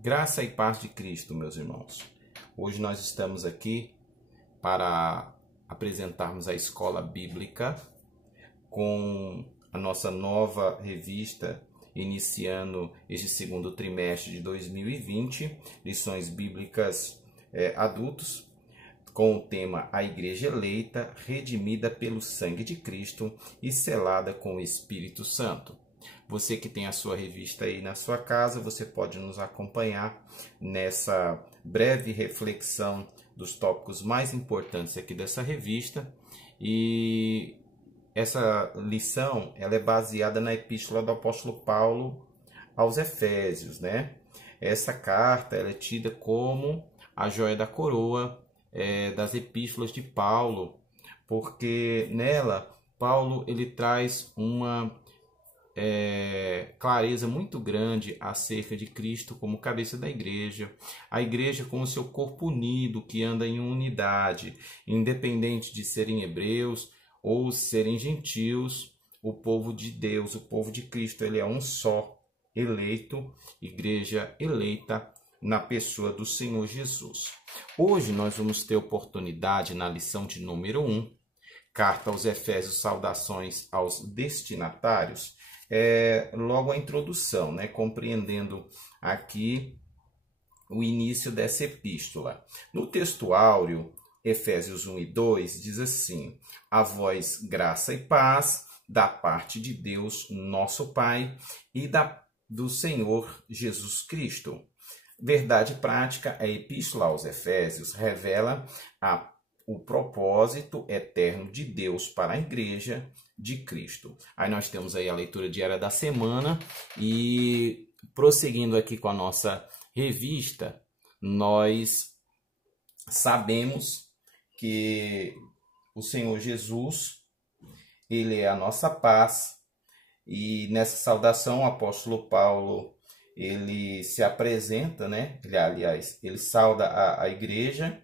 Graça e paz de Cristo, meus irmãos. Hoje nós estamos aqui para apresentarmos a escola bíblica com a nossa nova revista, iniciando este segundo trimestre de 2020, lições bíblicas adultos, com o tema A Igreja Eleita, redimida pelo sangue de Cristo e selada com o Espírito Santo. Você que tem a sua revista aí na sua casa, você pode nos acompanhar nessa breve reflexão dos tópicos mais importantes aqui dessa revista. E essa lição ela é baseada na epístola do apóstolo Paulo aos Efésios, né? Essa carta ela é tida como a joia da coroa das epístolas de Paulo, porque nela Paulo ele traz uma clareza muito grande acerca de Cristo como cabeça da igreja, a igreja como seu corpo unido que anda em unidade, independente de serem hebreus ou serem gentios. O povo de Deus, o povo de Cristo, ele é um só, eleito, igreja eleita na pessoa do Senhor Jesus. Hoje nós vamos ter oportunidade na lição de número 1, carta aos Efésios, saudações aos destinatários, logo a introdução, né? Compreendendo aqui o início dessa epístola. No texto áureo, Efésios 1 e 2, diz assim: a vós graça e paz da parte de Deus, nosso Pai, e do Senhor Jesus Cristo. Verdade prática, a epístola aos Efésios revela o propósito eterno de Deus para a igreja de Cristo. Aí nós temos aí a leitura diária da semana e prosseguindo aqui com a nossa revista, nós sabemos que o Senhor Jesus, ele é a nossa paz, e nessa saudação o apóstolo Paulo ele se apresenta, né? Ele sauda a igreja.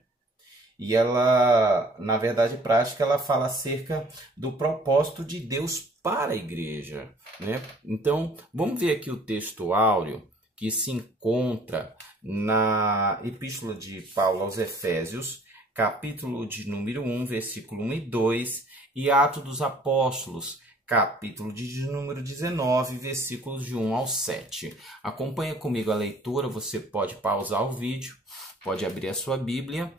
E ela, na verdade prática, ela fala acerca do propósito de Deus para a igreja, né? Então, vamos ver aqui o texto áureo que se encontra na epístola de Paulo aos Efésios, capítulo de número 1, versículo 1 e 2, e Atos dos Apóstolos, capítulo de número 19, versículos de 1 ao 7. Acompanha comigo a leitura, você pode pausar o vídeo, pode abrir a sua Bíblia,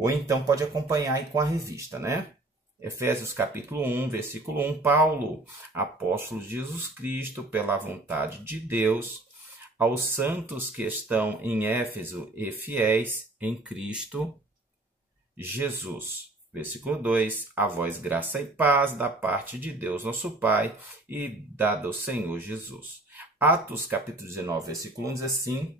ou então pode acompanhar aí com a revista, né? Efésios capítulo 1, versículo 1. Paulo, apóstolo de Jesus Cristo, pela vontade de Deus, aos santos que estão em Éfeso e fiéis em Cristo Jesus. Versículo 2. A vós graça e paz da parte de Deus, nosso Pai, e do Senhor Jesus. Atos capítulo 19, versículo 1 diz assim: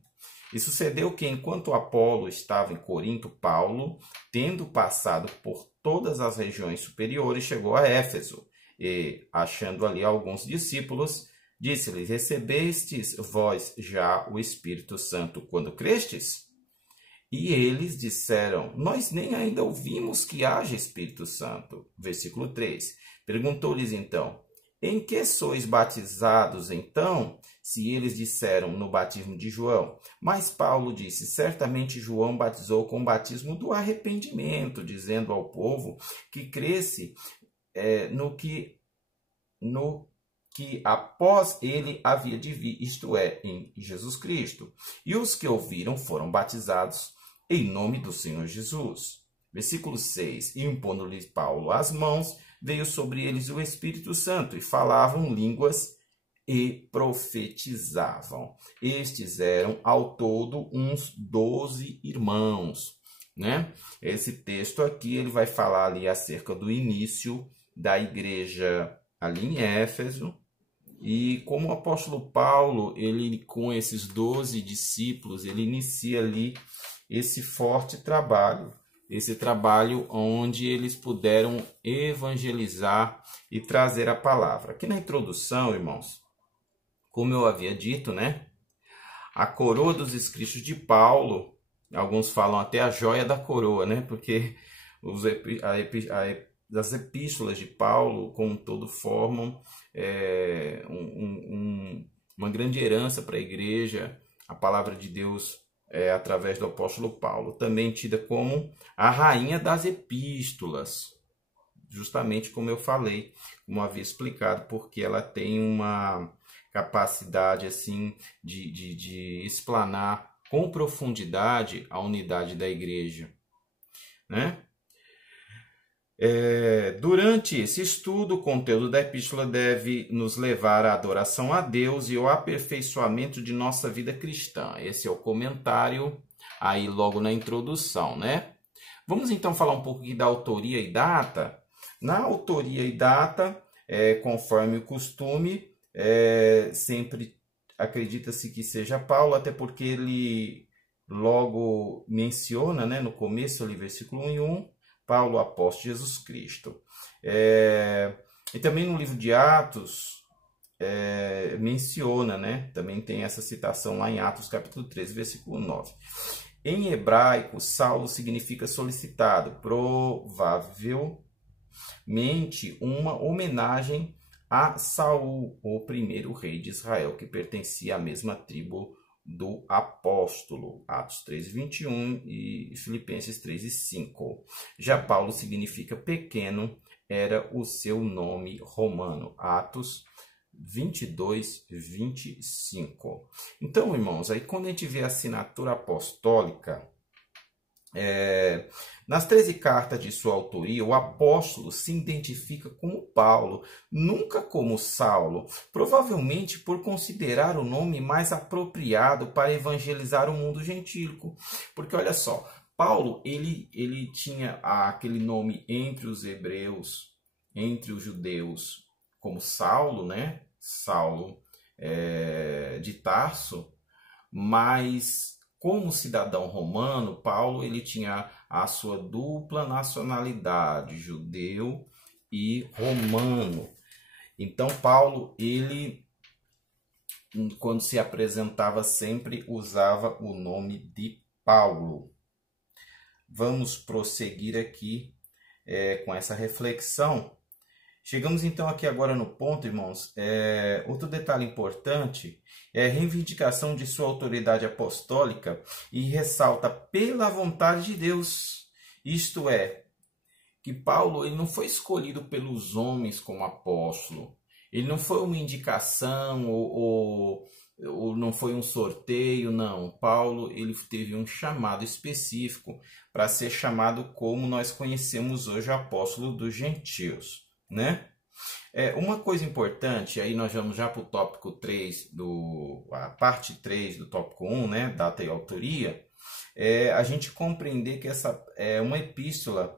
e sucedeu que, enquanto Apolo estava em Corinto, Paulo, tendo passado por todas as regiões superiores, chegou a Éfeso, e, achando ali alguns discípulos, disse-lhes: recebestes vós já o Espírito Santo quando crestes? E eles disseram: nós nem ainda ouvimos que haja Espírito Santo. Versículo 3. Perguntou-lhes então: em que sois batizados então? Se eles disseram: no batismo de João. Mas Paulo disse: certamente João batizou com o batismo do arrependimento, dizendo ao povo que cresce no que após ele havia de vir, isto é, em Jesus Cristo. E os que ouviram foram batizados em nome do Senhor Jesus. Versículo 6. E impondo-lhes Paulo as mãos, veio sobre eles o Espírito Santo, e falavam línguas e profetizavam. Estes eram ao todo uns 12 irmãos, né? Esse texto aqui ele vai falar ali acerca do início da igreja ali em Éfeso, e como o apóstolo Paulo, ele com esses 12 discípulos, ele inicia ali esse forte trabalho, esse trabalho onde eles puderam evangelizar e trazer a palavra. Aqui na introdução, irmãos, como eu havia dito, né? A coroa dos escritos de Paulo, alguns falam até a joia da coroa, né? Porque as epístolas de Paulo, como um todo, formam uma grande herança para a igreja a palavra de Deus através do apóstolo Paulo, também tida como a rainha das epístolas, justamente como eu falei, como havia explicado, porque ela tem uma capacidade assim de explanar com profundidade a unidade da igreja, né? Durante esse estudo, o conteúdo da epístola deve nos levar à adoração a Deus e ao aperfeiçoamento de nossa vida cristã. Esse é o comentário aí logo na introdução, né? Vamos então falar um pouco aqui da autoria e data. Na autoria e data, conforme o costume, sempre acredita-se que seja Paulo, até porque ele logo menciona, né, no começo, ali, versículo 1 e 1, Paulo, apóstolo de Jesus Cristo. E também no livro de Atos, menciona, né, também tem essa citação lá em Atos capítulo 13, versículo 9. Em hebraico, Saulo significa solicitado, provavelmente uma homenagem a Saul, o primeiro rei de Israel, que pertencia à mesma tribo do apóstolo, Atos 3, 21 e Filipenses 3 e 5. Já Paulo significa pequeno, era o seu nome romano, Atos 22, 25. Então, irmãos, aí quando a gente vê a assinatura apostólica, nas 13 cartas de sua autoria, o apóstolo se identifica como Paulo, nunca como Saulo, provavelmente por considerar o nome mais apropriado para evangelizar o mundo gentílico. Porque olha só, Paulo ele tinha aquele nome entre os hebreus, entre os judeus, como Saulo, né? Saulo de Tarso, mas como cidadão romano, Paulo ele tinha a sua dupla nacionalidade, judeu e romano. Então Paulo, ele, quando se apresentava, sempre usava o nome de Paulo. Vamos prosseguir aqui com essa reflexão. Chegamos então aqui agora no ponto, irmãos. Outro detalhe importante é a reivindicação de sua autoridade apostólica e ressalta pela vontade de Deus. Isto é, que Paulo ele não foi escolhido pelos homens como apóstolo. Ele não foi uma indicação ou não foi um sorteio, não. Paulo ele teve um chamado específico para ser chamado como nós conhecemos hoje, o apóstolo dos gentios, né? Uma coisa importante, aí nós vamos já para o tópico 3, a parte 3 do tópico 1, né? Data e autoria, a gente compreender que essa é uma epístola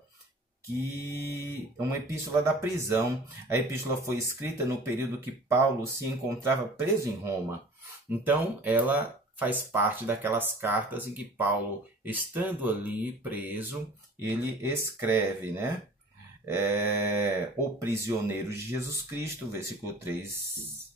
da prisão. A epístola foi escrita no período que Paulo se encontrava preso em Roma. Então, ela faz parte daquelas cartas em que Paulo, estando ali preso, ele escreve, né? O prisioneiro de Jesus Cristo, versículo 3,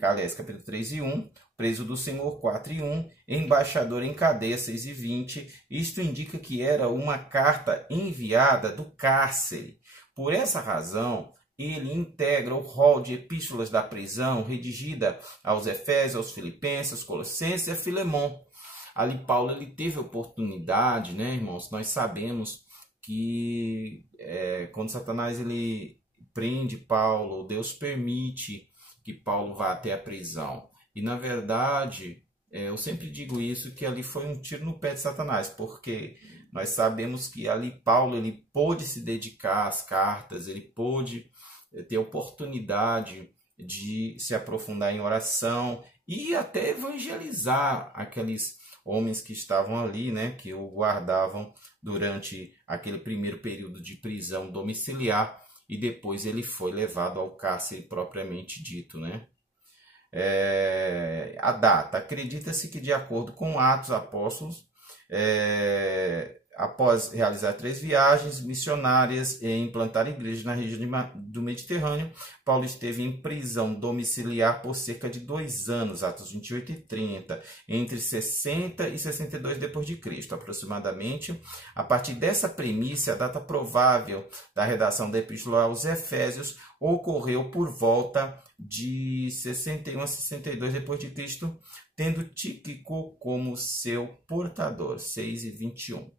aliás, capítulo 3 e 1, preso do Senhor 4 e 1, embaixador em cadeia 6 e 20. Isto indica que era uma carta enviada do cárcere. Por essa razão, ele integra o rol de epístolas da prisão, redigida aos Efésios, aos Filipenses, aos Colossenses e a Filemon. Ali Paulo ele teve oportunidade, né, irmãos? Nós sabemos que quando Satanás ele prende Paulo, Deus permite que Paulo vá até a prisão. E na verdade, eu sempre digo isso, que ali foi um tiro no pé de Satanás, porque nós sabemos que ali Paulo ele pôde se dedicar às cartas, ele pôde ter oportunidade de se aprofundar em oração e até evangelizar aqueles homens que estavam ali, né, que o guardavam durante aquele primeiro período de prisão domiciliar, e depois ele foi levado ao cárcere propriamente dito, né? A data, acredita-se que de acordo com Atos Apóstolos, após realizar 3 viagens missionárias e implantar igrejas na região do Mediterrâneo, Paulo esteve em prisão domiciliar por cerca de 2 anos, Atos 28 e 30, entre 60 e 62 d.C., aproximadamente. A partir dessa premissa, a data provável da redação da Epístola aos Efésios ocorreu por volta de 61 a 62 d.C., tendo Tíquico como seu portador. 6:21.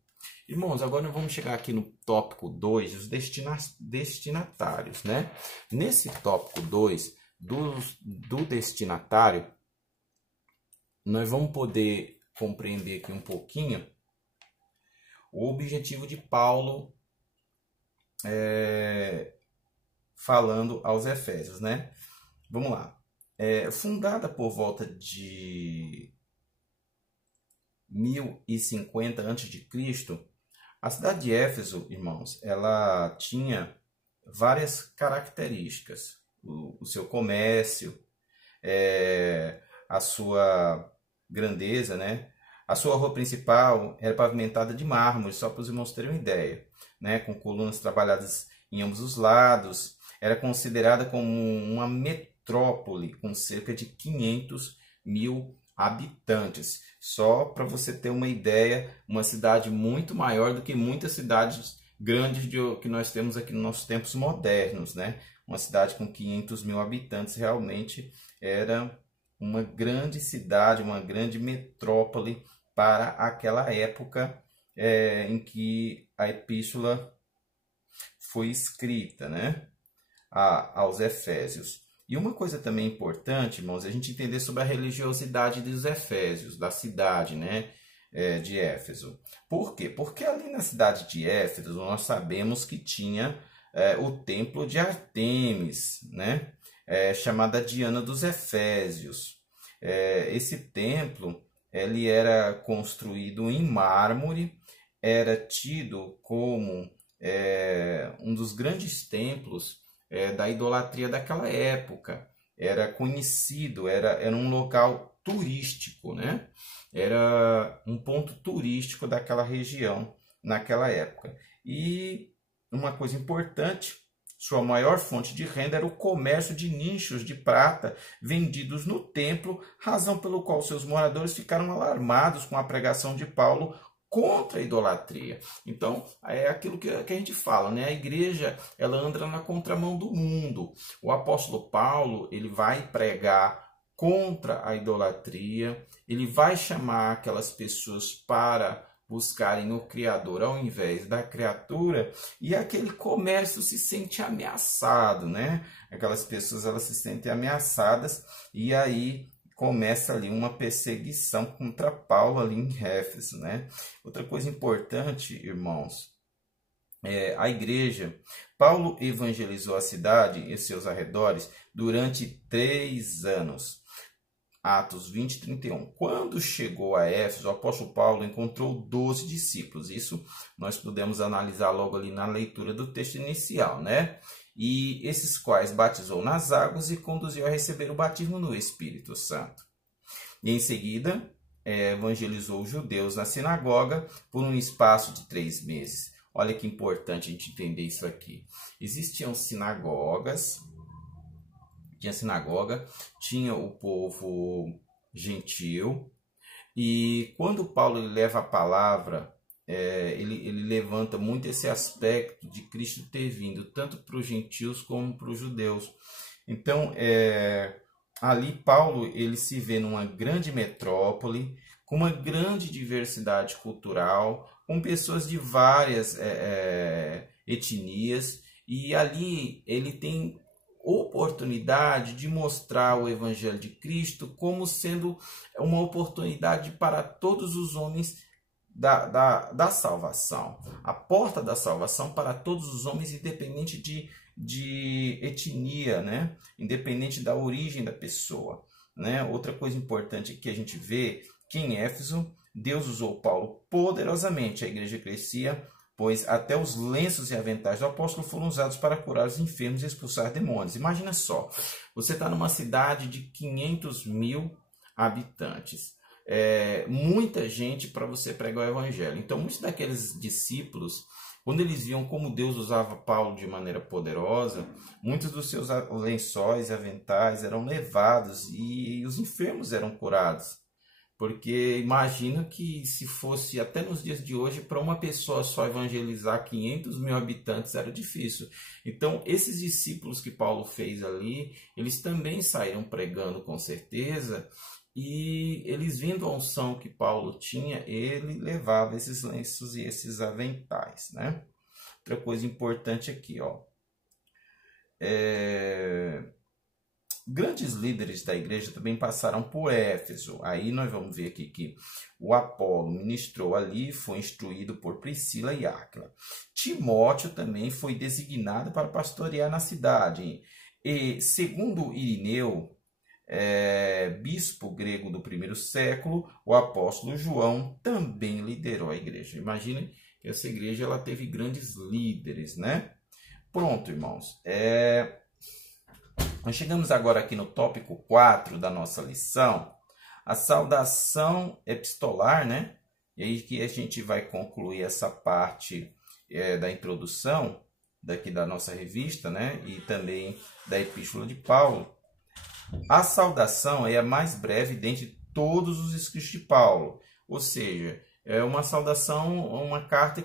Irmãos, agora nós vamos chegar aqui no tópico 2, os destinatários, né? Nesse tópico 2, do destinatário, nós vamos poder compreender aqui um pouquinho o objetivo de Paulo falando aos Efésios, né? Vamos lá. Fundada por volta de 1050 a.C., a cidade de Éfeso, irmãos, ela tinha várias características. O seu comércio, a sua grandeza, né? A sua rua principal era pavimentada de mármore, só para os irmãos terem uma ideia, né? Com colunas trabalhadas em ambos os lados. Era considerada como uma metrópole com cerca de 500.000 habitantes. Só para você ter uma ideia, uma cidade muito maior do que muitas cidades grandes que nós temos aqui nos nossos tempos modernos, né? Uma cidade com 500.000 habitantes realmente era uma grande cidade, uma grande metrópole para aquela época em que a epístola foi escrita, né? Aos Efésios. E uma coisa também importante, irmãos, é a gente entender sobre a religiosidade dos Efésios, da cidade, né, de Éfeso. Por quê? Porque ali na cidade de Éfeso nós sabemos que tinha o templo de Artemis, né, chamada Diana dos Efésios. Esse templo ele era construído em mármore, era tido como um dos grandes templos da idolatria daquela época. Era conhecido, era um local turístico, né? Era um ponto turístico daquela região naquela época. E uma coisa importante, sua maior fonte de renda era o comércio de nichos de prata vendidos no templo, razão pelo qual seus moradores ficaram alarmados com a pregação de Paulo contra a idolatria. Então, é aquilo que a gente fala, né? A igreja, ela anda na contramão do mundo. O apóstolo Paulo, ele vai pregar contra a idolatria, ele vai chamar aquelas pessoas para buscarem o Criador ao invés da criatura, e aquele comércio se sente ameaçado, né? Aquelas pessoas, elas se sentem ameaçadas, e aí começa ali uma perseguição contra Paulo ali em Éfeso, né? Outra coisa importante, irmãos, a igreja. Paulo evangelizou a cidade e seus arredores durante 3 anos. Atos 20, 31. Quando chegou a Éfeso, o apóstolo Paulo encontrou 12 discípulos. Isso nós podemos analisar logo ali na leitura do texto inicial, né? E esses quais batizou nas águas e conduziu a receber o batismo no Espírito Santo. E em seguida, evangelizou os judeus na sinagoga por um espaço de 3 meses. Olha que importante a gente entender isso aqui. Existiam sinagogas, tinha o povo gentil, e quando Paulo ele leva a palavra, ele levanta muito esse aspecto de Cristo ter vindo tanto para os gentios como para os judeus. Então, ali Paulo ele se vê numa grande metrópole, com uma grande diversidade cultural, com pessoas de várias etnias, e ali ele tem oportunidade de mostrar o Evangelho de Cristo como sendo uma oportunidade para todos os homens da salvação, a porta da salvação para todos os homens, independente de etnia, né? Independente da origem da pessoa, né? Outra coisa importante que a gente vê que em Éfeso Deus usou Paulo poderosamente, a igreja crescia, pois até os lenços e aventais do apóstolo foram usados para curar os enfermos e expulsar demônios. Imagina só, você está numa cidade de 500.000 habitantes, muita gente para você pregar o evangelho. Então, muitos daqueles discípulos, quando eles viam como Deus usava Paulo de maneira poderosa, muitos dos seus lençóis e aventais eram levados e os enfermos eram curados. Porque imagina que se fosse até nos dias de hoje, para uma pessoa só evangelizar 500.000 habitantes era difícil. Então, esses discípulos que Paulo fez ali, eles também saíram pregando com certeza, E eles vendo a unção que Paulo tinha, ele levava esses lenços e esses aventais, né? Outra coisa importante aqui, ó. Grandes líderes da igreja também passaram por Éfeso. Aí nós vamos ver aqui que o Apolo ministrou ali, foi instruído por Priscila e Áquila. Timóteo também foi designado para pastorear na cidade. E segundo Irineu, bispo grego do primeiro século, o apóstolo João também liderou a igreja. Imaginem que essa igreja ela teve grandes líderes, né? Pronto, irmãos. Nós chegamos agora aqui no tópico 4 da nossa lição, a saudação epistolar, né? E aí que a gente vai concluir essa parte da introdução daqui da nossa revista, né? E também da epístola de Paulo. A saudação é a mais breve dentre todos os escritos de Paulo, ou seja, é uma saudação, uma carta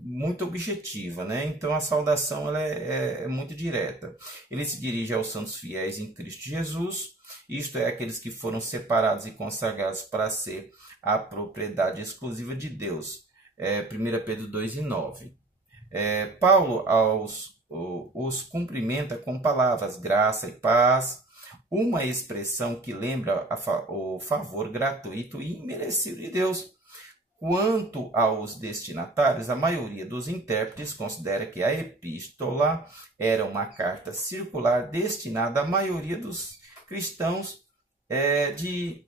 muito objetiva, né? Então a saudação ela é muito direta. Ele se dirige aos santos fiéis em Cristo Jesus, isto é, aqueles que foram separados e consagrados para ser a propriedade exclusiva de Deus. 1 Pedro 2:9. Paulo os cumprimenta com palavras, graça e paz, uma expressão que lembra o favor gratuito e imerecido de Deus. Quanto aos destinatários, a maioria dos intérpretes considera que a epístola era uma carta circular destinada à maioria dos cristãos de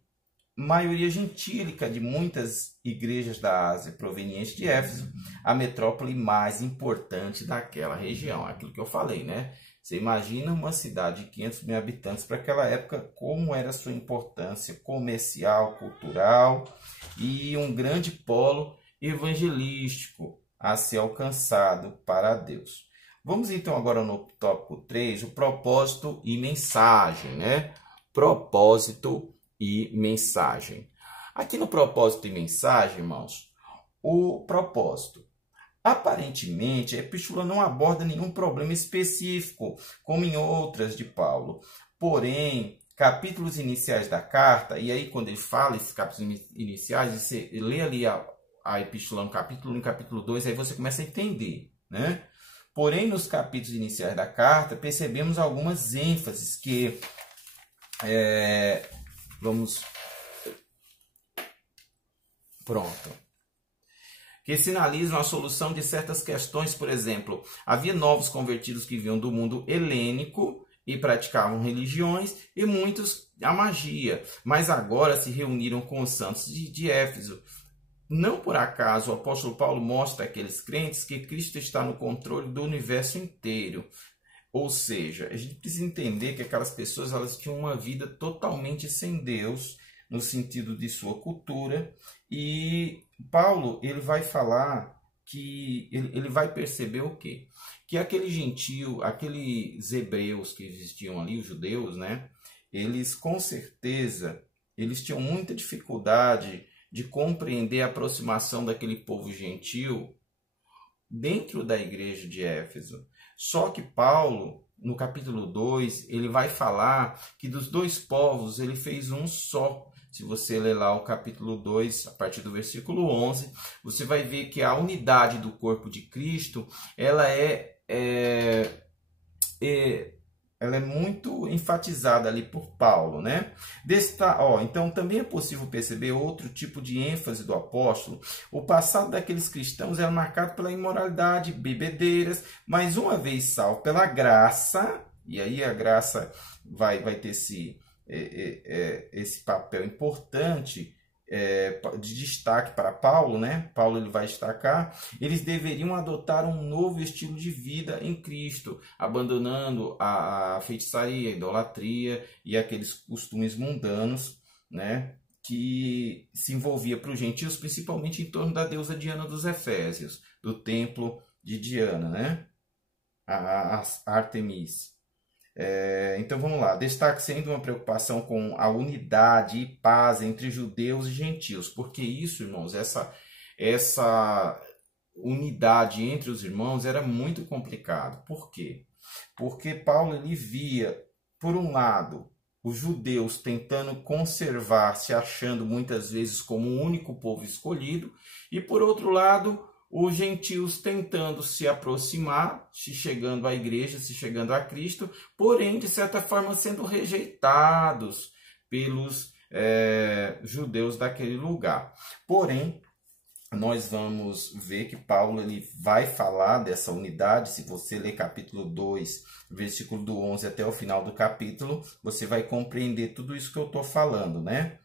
maioria gentílica de muitas igrejas da Ásia, provenientes de Éfeso, a metrópole mais importante daquela região. Aquilo que eu falei, né? Você imagina uma cidade de 500 mil habitantes para aquela época, como era a sua importância comercial, cultural e um grande polo evangelístico a ser alcançado para Deus. Vamos então agora no tópico 3, o propósito e mensagem, né? Propósito e mensagem. Aqui no propósito e mensagem, irmãos, o propósito. Aparentemente, a epístola não aborda nenhum problema específico, como em outras de Paulo. Porém, capítulos iniciais da carta, e aí quando ele fala esses capítulos iniciais, você lê ali a epístola no capítulo 1 e capítulo 2, aí você começa a entender, né? Porém, nos capítulos iniciais da carta, percebemos algumas ênfases que que sinalizam a solução de certas questões. Por exemplo, havia novos convertidos que vinham do mundo helênico e praticavam religiões, e muitos a magia, mas agora se reuniram com os santos de Éfeso. Não por acaso o apóstolo Paulo mostra àqueles crentes que Cristo está no controle do universo inteiro. Ou seja, a gente precisa entender que aquelas pessoas elas tinham uma vida totalmente sem Deus, no sentido de sua cultura, e Paulo ele vai falar que ele vai perceber o quê? Que aquele gentio, aqueles hebreus que existiam ali, os judeus, né? Eles com certeza eles tinham muita dificuldade de compreender a aproximação daquele povo gentil dentro da igreja de Éfeso. Só que Paulo, no capítulo 2, ele vai falar que dos dois povos ele fez um só. Se você ler lá o capítulo 2, a partir do versículo 11, você vai ver que a unidade do corpo de Cristo, ela é muito enfatizada ali por Paulo, né? Então também é possível perceber outro tipo de ênfase do apóstolo. O passado daqueles cristãos era marcado pela imoralidade, bebedeiras, mas uma vez salvo pela graça, e aí a graça vai ter esse papel importante de destaque para Paulo, né? Paulo ele vai destacar, eles deveriam adotar um novo estilo de vida em Cristo, abandonando a feitiçaria, a idolatria e aqueles costumes mundanos, né? Que se envolvia para os gentios, principalmente em torno da deusa Diana dos Efésios, do templo de Diana, né? A Artemis. Então vamos lá, destaque sendo uma preocupação com a unidade e paz entre judeus e gentios, porque isso, irmãos, essa unidade entre os irmãos era muito complicado. Por quê? Porque Paulo ele via, por um lado, os judeus tentando conservar, se achando muitas vezes como o único povo escolhido, e por outro lado, os gentios tentando se aproximar, se chegando à igreja, se chegando a Cristo, porém, de certa forma, sendo rejeitados pelos judeus daquele lugar. Porém, nós vamos ver que Paulo ele vai falar dessa unidade. Se você ler capítulo 2, versículo do 11 até o final do capítulo, você vai compreender tudo isso que eu estou falando, né?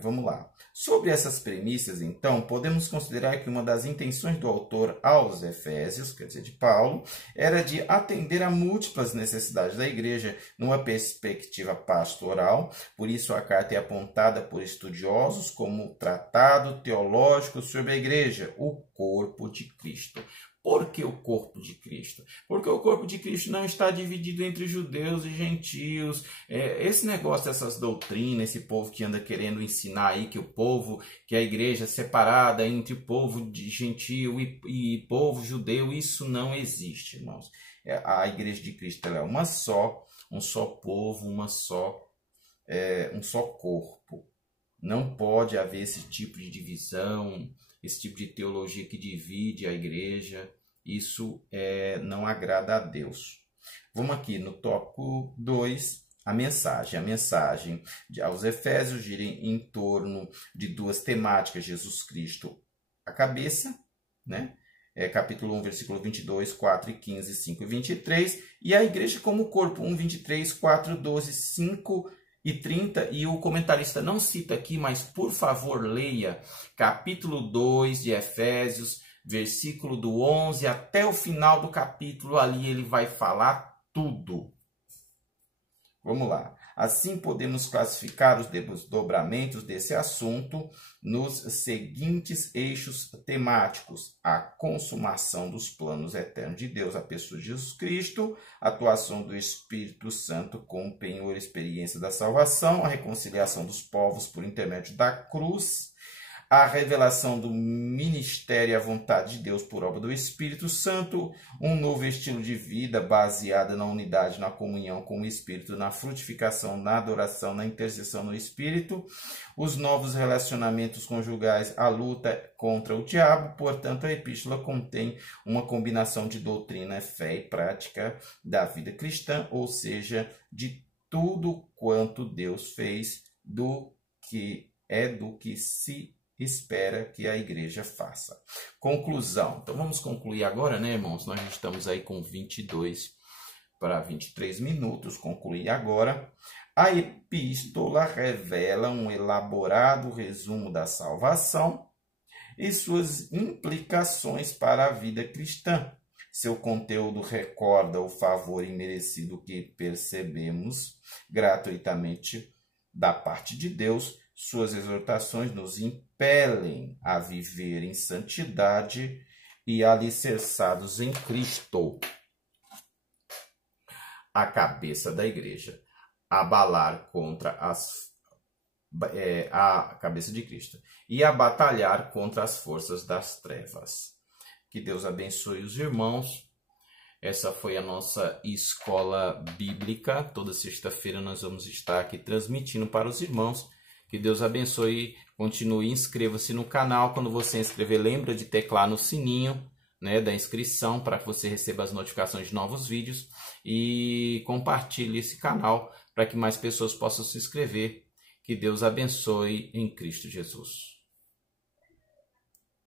Vamos lá. Sobre essas premissas, então, podemos considerar que uma das intenções do autor aos Efésios, quer dizer, de Paulo, era de atender a múltiplas necessidades da igreja numa perspectiva pastoral. Por isso, a carta é apontada por estudiosos como tratado teológico sobre a igreja, o corpo de Cristo. Por que o corpo de Cristo? Porque o corpo de Cristo não está dividido entre judeus e gentios. Esse negócio dessas doutrinas, esse povo que anda querendo ensinar aí que a igreja é separada entre povo de gentio e povo judeu, isso não existe, irmãos. A igreja de Cristo ela é uma só, um só povo, um só corpo. Não pode haver esse tipo de divisão, esse tipo de teologia que divide a igreja. Isso não agrada a Deus. Vamos aqui no tópico 2, a mensagem. A mensagem aos Efésios gira em torno de duas temáticas: Jesus Cristo, a cabeça, né? Capítulo 1, versículo 22, 4 e 15, 5 e 23. E a igreja como corpo, 1, 23, 4, 12, 5 e 30, e o comentarista não cita aqui, mas por favor leia capítulo 2 de Efésios, versículo do 11 até o final do capítulo, ali ele vai falar tudo. Vamos lá. Assim podemos classificar os desdobramentos desse assunto nos seguintes eixos temáticos: a consumação dos planos eternos de Deus, a pessoa de Jesus Cristo, a atuação do Espírito Santo com penhor experiência da salvação, a reconciliação dos povos por intermédio da cruz, a revelação do ministério e a vontade de Deus por obra do Espírito Santo, um novo estilo de vida baseado na unidade, na comunhão com o Espírito, na frutificação, na adoração, na intercessão no Espírito, os novos relacionamentos conjugais, a luta contra o diabo. Portanto, a epístola contém uma combinação de doutrina, fé e prática da vida cristã, ou seja, de tudo quanto Deus fez, do que se espera que a igreja faça. Conclusão. Então vamos concluir agora, né, irmãos? Nós já estamos aí com 22 para 23 minutos. Concluir agora. A epístola revela um elaborado resumo da salvação e suas implicações para a vida cristã. Seu conteúdo recorda o favor imerecido que percebemos gratuitamente da parte de Deus. Suas exortações nos impelem a viver em santidade e alicerçados em Cristo, a cabeça da igreja, abalar contra a cabeça de Cristo e a batalhar contra as forças das trevas. Que Deus abençoe os irmãos. Essa foi a nossa escola bíblica. Toda sexta-feira nós vamos estar aqui transmitindo para os irmãos. Que Deus abençoe, continue, inscreva-se no canal. Quando você inscrever, lembra de teclar no sininho, né, da inscrição para que você receba as notificações de novos vídeos. E compartilhe esse canal para que mais pessoas possam se inscrever. Que Deus abençoe em Cristo Jesus.